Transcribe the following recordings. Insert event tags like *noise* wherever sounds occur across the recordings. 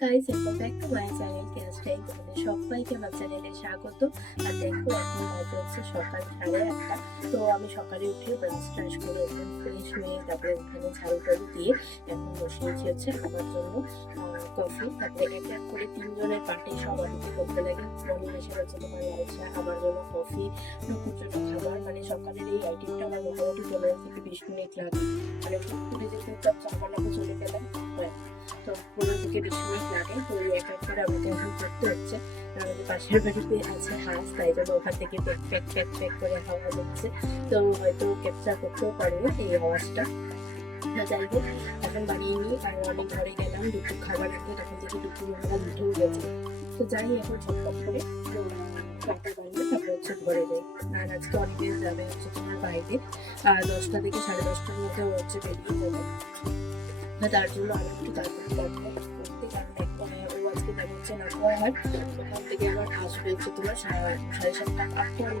Guys welcome back to my channel care time তোমাদের সবাইকে আমার চ্যানেলে স্বাগত। আর দেখো, এখন বাজে হচ্ছে সকাল সাড়ে আটটা। তো আমি সকালে উঠে ব্রাশ ট্রাশ করে একদম ফ্রেশ হয়ে তারপরে ওখানে ঝাড়ু টাড়ু দিয়ে হচ্ছে আমার জন্য। কফি, তারপরে এক এক করে তিনজনের পার্টি সবার রুটি লাগে। পরিবেশের হচ্ছে তোমার লাল চা আমার জন্য কফি রুকুর জন্য খাবার। মানে সকালের এই আইটেমটা আমার মোটামুটি পনেরো থেকে বিশ মিনিট লাগে। মানে পুকুরে যে দু কাপ চলে গেলাম তো পনেরো থেকে বিশ মিনিট লাগে, তো এক এক করে আমাকে এখন করতে হচ্ছে। আমাদের পাশের বাড়িতে আছে হাঁস, তাই জন্য ওখান থেকে প্যাক প্যাক প্যাক প্যাক করে হাওয়া দিচ্ছে। তো হয়তো ক্যাপচার করতেও পারে না এই আওয়াজটা। না যাই হোক এখন বানিয়ে নিই আর অনেক ঘরে গেলাম দুপুর খাবার আগে তখন থেকে দুপুর বেলা উঠেও গেছে তো যাই, এখন ছটপট করে অনেক যাবে হচ্ছে তোমার বাইরে দশটা থেকে সাড়ে দশটার মধ্যে হচ্ছে বেরিয়ে যাবে। তার জন্য আমি তাড়াতাড়ি কারণ ও আজকে যাবে হচ্ছে না আর ওখান থেকে আবার আসবে হচ্ছে তোমার সাড়ে সাড়ে সাতটা, আটটা আমি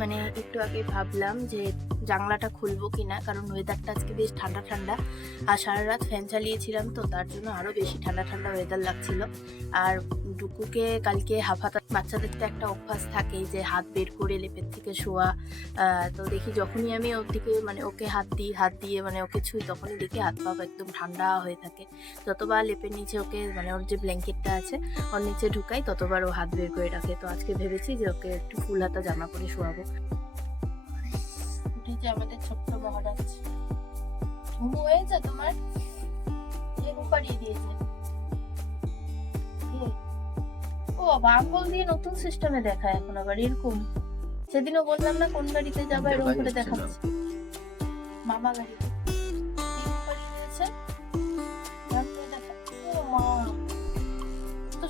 মানে একটু আগে ভাবলাম যে জানলাটা খুলবো কিনা, কারণ ওয়েদারটা আজকে বেশ ঠান্ডা ঠান্ডা। আর সারা রাত ফ্যান চালিয়েছিলাম তো, তার জন্য আরও বেশি ঠান্ডা ঠান্ডা ওয়েদার লাগছিল। আর ডুকুকে কালকে হাফ হাতা বাচ্চাদের তো একটা অভ্যাস থাকে যে হাত বের করে লেপের থেকে শোয়া। তো দেখি যখনই আমি ওর দিকে মানে ওকে হাত দিই, হাত দিয়ে মানে ওকে ছুঁই, তখনই দেখি হাত পা একদম ঠান্ডা হয়ে থাকে। যতবার লেপের নিচে ওকে মানে ওর যে ব্ল্যাঙ্কেটটা আছে, ওর নিচে ঢুকাই, ততবার ও হাত বের করে রাখে। তো আজকে ভেবেছি যে ওকে একটু ফুল হাতা জামা পরে শোয়াবো। উঠেছে আমাদের ছোট্ট মহারাজ। ঘুমু হয়েছে তোমার? ঘুম পাড়িয়ে দিয়েছে। ও বাবা আঙ্গুল দিয়ে নতুন সিস্টেমে দেখায় এখন আবার এরকম। সেদিনও বললাম না কোন গাড়িতে যাবা এরকম করে দেখাচ্ছে। মামা গাড়িতে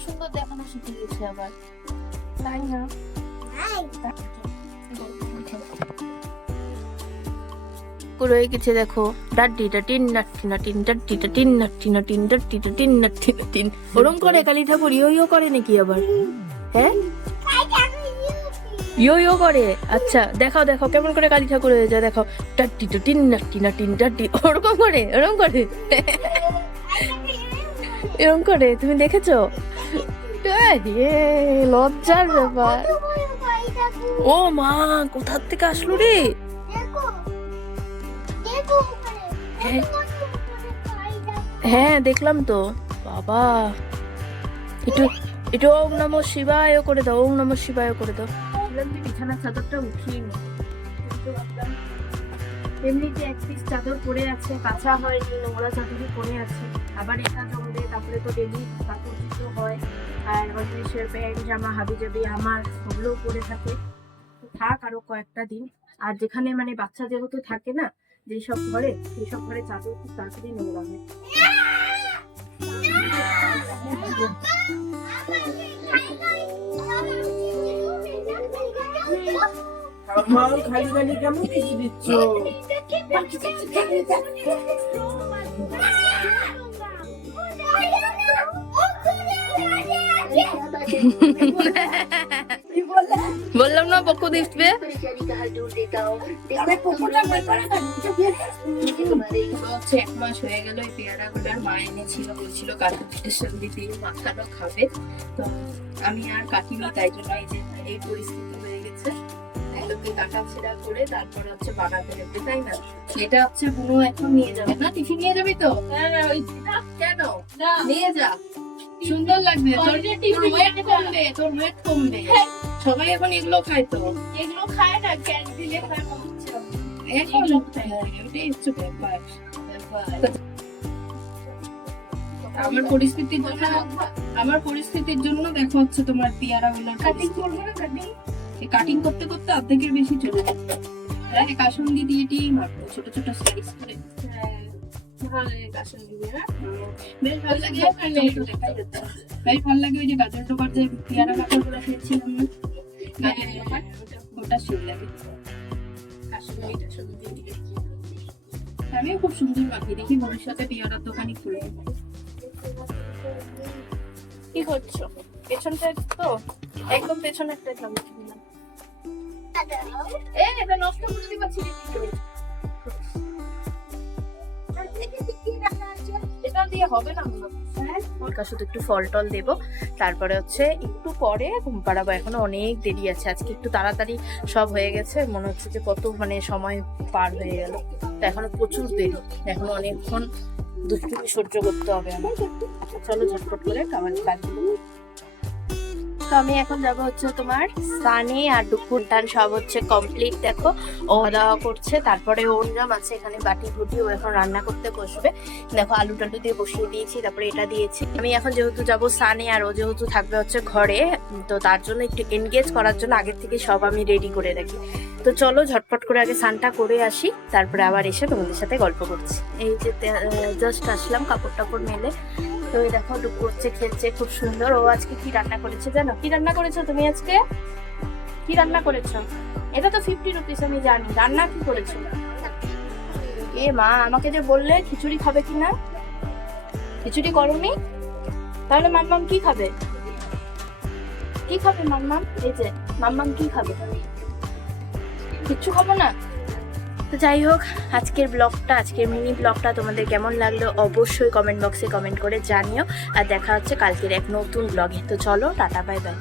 সুন্দর দেখানো শিখে গেছে আবার। তাই না? দেখো। ডাটিন নাটিন ডাটিন নাটিন ডাটিন নাটিন ওরম করে কালী ঠাকুর ইয়ো ইয়ো করে নাকি আবার? হ্যাঁ? ইয়ো ইয়ো করে? আচ্ছা দেখাও দেখাও, কেমন করে কালী ঠাকুর হয়ে যায় দেখাও ডাড্ডি ডাটিন নাট্টি নাটিন ডাড্ডি, ওরকম করে ওরকম করে। এরকম করে, তুমি দেখেছ? লজ্জার ব্যাপার। ও মা কোথার থেকে আসলো রে? হ্যাঁ। হ্যাঁ দেখলাম তো। বাবা। একটু একটু ওম নম শিবায় করে দাও ওম নম শিবায় করে দাও। বিছানার চাদরটা উঠিয়ে নি। এমনিতে এক পিস চাদর পরে আছে কাঁচা হয়নি নোংরা চাদরই পরে আছে। আবার এটা জমবে তারপরে তো ডেলি কাপড় হয়। আর অন্বেষের প্যান্ট জামা হাবি জাবি আমার ওগুলোও পরে থাকে। থাক আরও কয়েকটা দিন। আর যেখানে মানে বাচ্চা যেহেতু থাকে না যেসব ঘরে সেই সব ঘরে চাদর খুব তাড়াতাড়ি নোংরা হয় আমার খালি খালি কেমন কিছু দিচ্ছ? *laughs* *laughs* বললাম না পক্ষ দিবে এক মাস হয়ে গেল এই পেয়ারা গুলার মা এনেছিল বলছিল দিতে মাথাটা খাবে। তো আমি আর কাকিনি তাই জন্য এই যে এই পরিস্থিতি হয়ে গেছে। এগুলোকে কাটা ছেঁড়া করে তারপর হচ্ছে হবে তাই না? এটা হচ্ছে বুনো এখন নিয়ে যাবে না? টিফিন নিয়ে যাবি তো? কেন? নিয়ে যা। সুন্দর লাগবে। তোর তোর ওয়েট কমবে তোর ওয়েট কমবে। সবাই এখন এগুলো খায় তো। এগুলো খায় না ক্যাশ দিলে খায় এখন ওটাই হচ্ছে ব্যাপার। আমার পরিস্থিতির জন্য আমার পরিস্থিতির জন্য দেখো হচ্ছে তোমার পেয়ারা গুলো কাটিং করব না কাটিং কাটিং করতে করতে অর্ধেকের বেশি চলে যাবে হ্যাঁ কাসুন্দি দিয়ে দিয়েই মারবো ছোট ছোট স্লাইস করে। না বেশ ভালো লাগে দেখাই বেশ ভালো লাগে ওই যে গাজর টোকার যে পেয়ারা কাটা গুলো খেয়েছিলাম না। গাজর ওটা সুন্দর লাগে। আমিও খুব সুন্দর মাখি দেখি ভবিষ্যতে পেয়ারার দোকানই খুলবো। কি করছ? পেছনটা তো একদম পেছনে একটা থাকবে এ এটা নষ্ট করে দিবা ছিঁড়ে দিতে। দিয়ে হবে না হচ্ছে, হ্যাঁ? হালকা শুধু একটু ফল টল দেবো। তারপরে হচ্ছে একটু পরে ঘুম পাড়াবো। এখনও অনেক দেরি আছে। আজকে একটু তাড়াতাড়ি সব হয়ে গেছে। মনে হচ্ছে যে কত মানে সময় পার হয়ে গেল। তো এখনও প্রচুর দেরি। এখনও অনেকক্ষণ দুষ্টুমি সহ্য করতে হবে আমার। চলো ঝটপট করে কাজ কাজগুলো তো আমি এখন যাব হচ্ছে তোমার সানি আর দুপুর টান সব হচ্ছে কমপ্লিট দেখো। ও দাওয়া করছে, তারপরে ওনরাম আছে, এখানে বাটি বুটি ও এখন রান্না করতে বসবে। দেখো আলু টালু দিয়ে বসিয়ে দিয়েছি, তারপরে এটা দিয়েছি। আমি এখন যেহেতু যাব সানে আর ও যেহেতু থাকবে হচ্ছে ঘরে, তো তার জন্য একটু এনগেজ করার জন্য আগের থেকে সব আমি রেডি করে রাখি। তো চলো ঝটপট করে আগে সানটা করে আসি, তারপরে আবার এসে তোমাদের সাথে গল্প করছি। এই যে জাস্ট আসলাম কাপড় টাপড় মেলে। তো এই দেখো করছে খেলছে, খুব সুন্দর। ও আজকে কি রান্না করেছে জানো? কি রান্না করেছ তুমি আজকে? কি রান্না করেছ? এটা তো ফিফটি রুপিস আমি জানি। রান্না কি করেছ? এ মা, আমাকে যে বললে খিচুড়ি খাবে কি না? খিচুড়ি করনি? তাহলে মাম্মাম কি খাবে? কি খাবে মাম্মাম? এই যে, মাম্মাম কি খাবে? কিচ্ছু খাব না? তো যাই হোক, আজকের ব্লগটা, আজকের মিনি ব্লগটা তোমাদের কেমন লাগল অবশ্যই কমেন্ট বক্সে কমেন্ট করে জানিও। আর দেখা হচ্ছে কালকের এক নতুন ব্লগে তো চলো, টাটা বাই বাই